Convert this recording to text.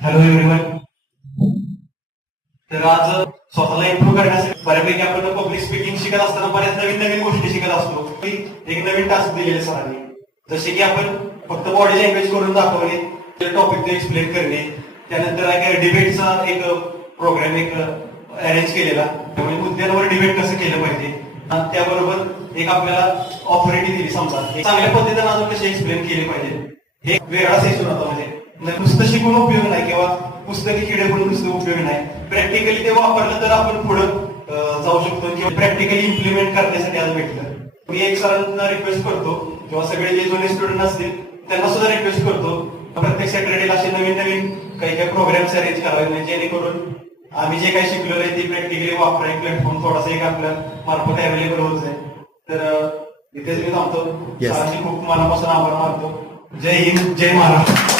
Hello everyone. तर आज स्वतःला इम्प्रूव्ह करण्यासाठी बऱ्यापैकी आपण पब्लिक स्पीकिंग शिकत असताना बऱ्याच नवीन नवीन गोष्टी शिकत असतो. एक नवीन टास्क दिलेले सरांनी, जसे की आपण फक्त बॉडी लँग्वेज करून दाखवणे, टॉपिक एक्सप्लेन करणे, त्यानंतर डिबेटचा एक प्रोग्राम अरेंज केलेला, त्यामुळे मुद्द्यांवर डिबेट कसं केलं पाहिजे, त्याबरोबर एक आपल्याला ऑथॉरिटी दिली. समजा चांगल्या पद्धतीने अजून कसे एक्सप्लेन केले पाहिजे, हे वेगळा सेशन होता. म्हणजे नुसतं शिकून उपयोग नाही किंवा पुस्तकी किडे पण नुसतं उपयोग नाही, प्रॅक्टिकली ते वापरलं तर आपण पुढे जाऊ शकतो किंवा प्रॅक्टिकली इम्प्लिमेंट करण्यासाठी आज भेटलं. मी एक सरांना रिक्वेस्ट करतो किंवा सगळे जे जुने स्टुडंट असतील त्यांना सुद्धा रिक्वेस्ट करतो, प्रत्येक सॅटर्डेला असे नवीन नवीन काही प्रोग्राम्स अरेंज करावे, जेणेकरून आम्ही जे काही शिकलेलो आहे ते प्रॅक्टिकली वापरा. एक प्लॅटफॉर्म थोडासा एक आपल्या मार्फत अवेलेबल होत आहे. तर इथेच मी थांबतो. सरांची खूप मनापासून आभार मानतो. जय हिंद, जय महाराष्ट्र.